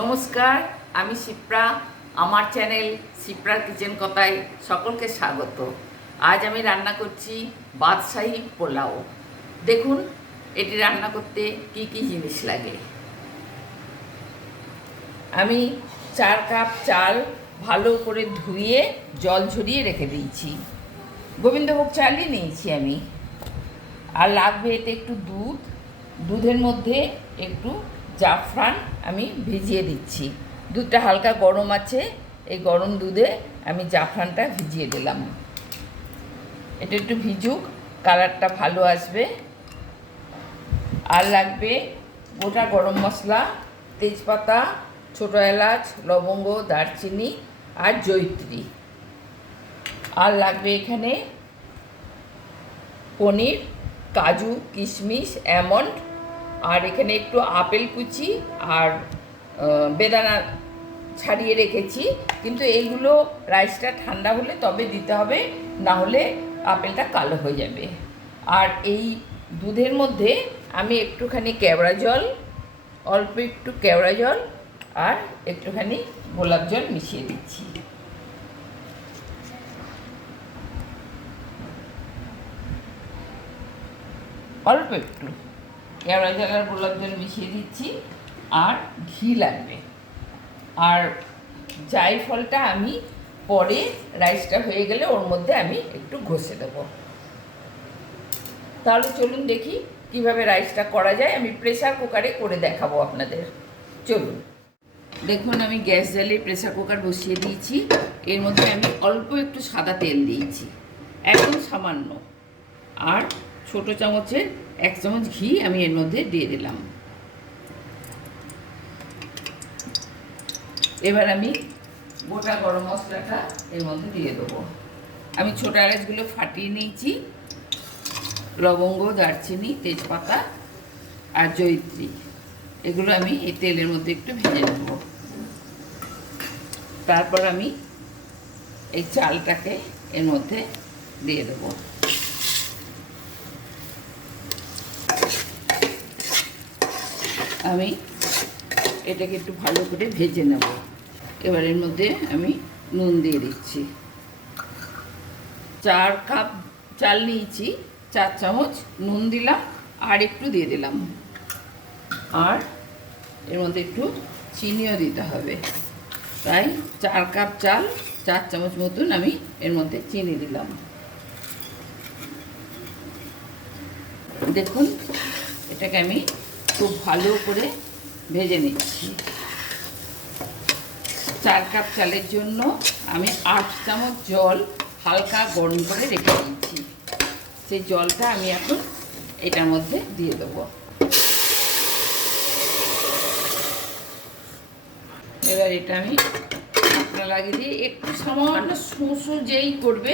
নমস্কার, আমি শিপ্রা। আমার চ্যানেল শিপ্রার কিচেন কথায় সকলকে স্বাগত। আজ আমি রান্না করছি বাদশাহী পোলাও। দেখুন এটি রান্না করতে কি কি জিনিস লাগে। আমি 4 কাপ চাল ভালো করে ধুয়ে জল ঝরিয়ে রেখে দিয়েছি। গোবিন্দভোগ চালই নিয়েছি আমি। আর লাগবে এতে একটু দুধ, দুধের মধ্যে একটু জাফরান আমি ভিজিয়ে দিচ্ছি। দুধটা হালকা গরম আছে, এই গরম দুধে আমি জাফরানটা ভিজিয়ে দিলাম। এটা একটু ভিজুক, কালারটা ভালো আসবে। আর লাগবে গোটা গরম মশলা, তেজপাতা, ছোটো এলাচ, লবঙ্গ, দারচিনি আর জয়িত্রী। আর লাগবে এখানে পনির, কাজু, কিশমিশ, আমন্ড, আর এখানে একটু আপেল কুচি আর বেদানা ছাড়িয়ে রেখেছি। কিন্তু এইগুলো রাইসটা ঠান্ডা হলে তবে দিতে হবে, না হলে আপেলটা কালো হয়ে যাবে। আর এই দুধের মধ্যে আমি একটুখানি কেওড়া জল, অল্প একটু কেওড়া জল আর একটুখানি গোলাপ জল মিশিয়ে দিচ্ছি। অল্প একটু কেওড়া জল আর গোলাপ জল মিশিয়ে দিচ্ছি। আর ঘি লাগবে। আর জায়ফলটা আমি পরে রাইসটা হয়ে গেলে ওর মধ্যে আমি একটু ঘষে দেবো। তাহলে চলুন দেখি কিভাবে রাইসটা করা যায়। আমি প্রেসার কুকারে করে দেখাবো আপনাদের। চলুন দেখুন, আমি গ্যাস জ্বালিয়ে প্রেসার কুকার বসিয়ে দিয়েছি। এর মধ্যে আমি অল্প একটু সাদা তেল দিয়েছি, একদম সামান্য। আর ছোটো চামচের 1 চামচ ঘি আমি এর মধ্যে দিয়ে দিলাম। এবার আমি গোটা গরম মশলাটা এর মধ্যে দিয়ে দেবো। আমি ছোটো এলাচগুলো ফাটিয়ে নিয়েছি, লবঙ্গ, দারচিনি, তেজপাতা আর জয়িত্রী, এগুলো আমি এই তেলের মধ্যে একটু ভেজে নেব। তারপর আমি এই চালটাকে এর মধ্যে দিয়ে দেবো। আমি এটাকে একটু ভালো করে ভেজে নেব। এবার এর মধ্যে আমি নুন দিয়ে দিচ্ছি। 4 কাপ চাল নিয়েছি, 4 চামচ নুন দিলাম আর একটু দিয়ে দিলাম। আর এর মধ্যে একটু চিনিও দিতে হবে। তাই 4 কাপ চাল 4 চামচ মতন আমি এর মধ্যে চিনি দিলাম। দেখুন এটাকে আমি খুব ভালো করে ভেজে নিচ্ছি। 4 কাপ চালের জন্য আমি 8 চামচ জল হালকা গরম করে রেখে দিয়েছি। সেই জলটা আমি এখন এটার মধ্যে দিয়ে দেবো। এবার এটা আমি ঢাকনা লাগিয়ে দিয়ে একটু সামান্য শোঁ যেই করবে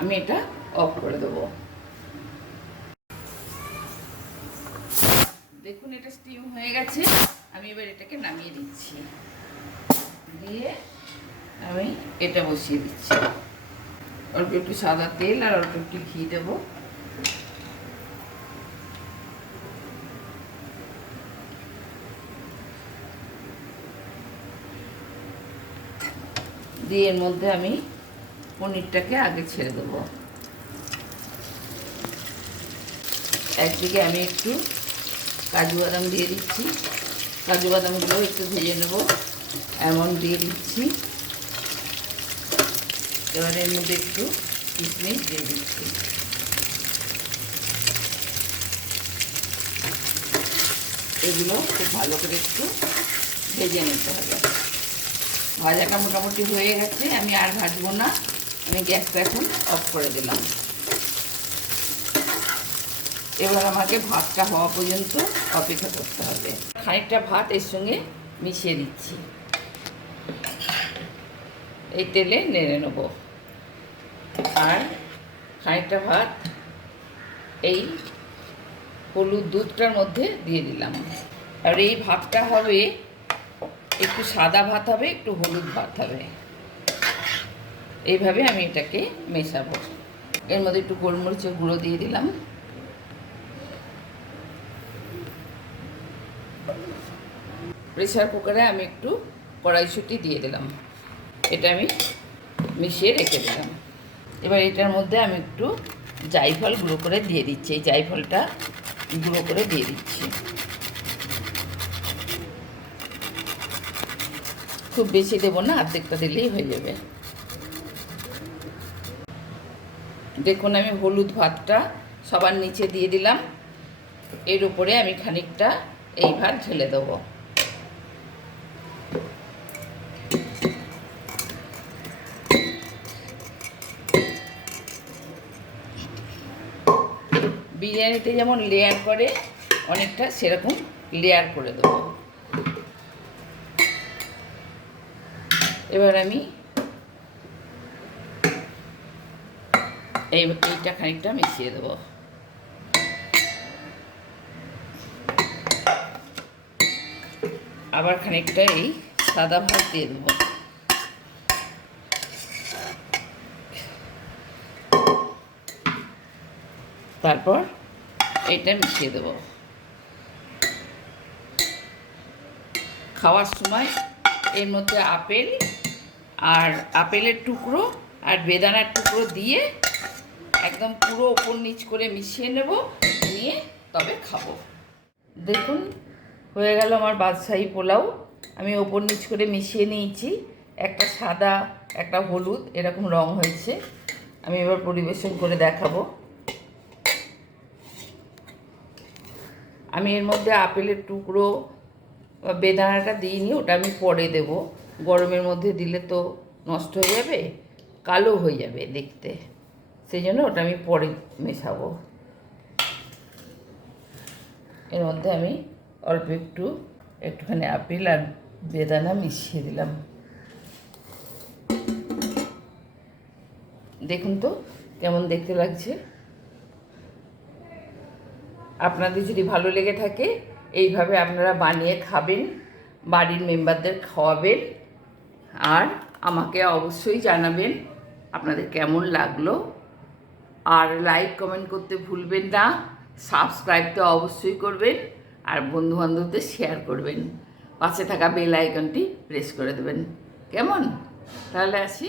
আমি এটা অফ করে দেবো। দেখুন এটা স্টিম হয়ে গেছে। আমি এবার এটাকে নামিয়ে দিচ্ছি। দিয়ে আমি এটা বসিয়ে দিচ্ছি। অল্প একটু সাদা তেল আর অল্প একটু ঘি দেবো। দিয়ে এর মধ্যে আমি পনিরটাকে আগে ছেড়ে দেবো। একদিকে আমি একটু কাজু বাদাম দিয়ে দিচ্ছি, কাজু বাদামগুলো একটু ভেজে নেব। আমন্ড দিয়ে দিচ্ছি। এবার এর মধ্যে একটু কিশমিশ দিয়ে দিচ্ছি। এগুলো খুব ভালো করে একটু ভেজে নিতে হবে। ভাজাটা মোটামুটি হয়ে গেছে, আমি আর ভাজবো না। আমি গ্যাসটা এখন অফ করে দিলাম। এবার আমাকে ভাতটা হওয়া পর্যন্ত অপেক্ষা করতে হবে। খানিকটা ভাত এর সঙ্গে মিশিয়ে দিচ্ছি। এই তেলে নেড়ে নেব। আর খানিকটা ভাত এই হলুদ দুধটার মধ্যে দিয়ে দিলাম। আর এই ভাতটা হবে একটু সাদা ভাত হবে, একটু হলুদ ভাত হবে। এইভাবে আমি এটাকে মেশাবো। এর মধ্যে একটু গোলমরিচের গুঁড়ো দিয়ে দিলাম। প্রেসার কুকারে আমি একটু কড়াইশুঁটি দিয়ে দিলাম, এটা আমি মিশিয়ে রেখে দিলাম। এবার এটার মধ্যে আমি একটু জায়ফল গুঁড়ো করে দিয়ে দিচ্ছি, এই জায়ফলটা গুঁড়ো করে দিয়ে দিচ্ছি। খুব বেশি দেবো না, অর্ধেকটা দিলেই হয়ে যাবে। দেখুন আমি হলুদ ভাতটা সবার নিচে দিয়ে দিলাম, এর উপরে আমি খানিকটা এই ভাত ঢেলে দেবো। বিরিয়ানিতে যেমন লেয়ার করে অনেকটা সেরকম লেয়ার করে দেবো। এবার আমি এইটা খানিকটা মিশিয়ে দেবো। আবার খানিকটা এই সাদা ভাত দিয়ে দেবো। তারপর এইটা মিশিয়ে দেবো। খাওয়ার সময় এর মধ্যে আপেলের টুকরো আর বেদানার টুকরো দিয়ে একদম পুরো ওপর নিচ করে মিশিয়ে নেব, নিয়ে তবে খাবো। দেখুন হয়ে গেল আমার বাদশাহী পোলাও। আমি ওপর নিচ করে মিশিয়ে নিয়েছি, একটা সাদা একটা হলুদ এরকম রং হয়েছে। আমি এবার পরিবেশন করে দেখাবো। আমি এর মধ্যে আপেলের টুকরো বেদানাটা দিইনি, ওটা আমি পরে দেব। গরমের মধ্যে দিলে তো নষ্ট হয়ে যাবে, কালো হয়ে যাবে দেখতে, সেই জন্য ওটা আমি পরে মেশাবো। এর মধ্যে আমি অল্প একটুখানি আপেল আর বেদানা মিশিয়ে দিলাম। দেখুন তো কেমন দেখতে লাগছে। আপনাদের যদি ভালো লেগে থাকে এইভাবে আপনারা বানিয়ে খাবেন, বাড়ির মেম্বারদের খাওয়াবেন, আর আমাকে অবশ্যই জানাবেন আপনাদের কেমন লাগলো। আর লাইক কমেন্ট করতে ভুলবেন না, সাবস্ক্রাইব তো অবশ্যই করবেন, আর বন্ধুবান্ধবদের শেয়ার করবেন, পাশে থাকা বেল আইকনটি প্রেস করে দেবেন। কেমন? তাহলে আসি।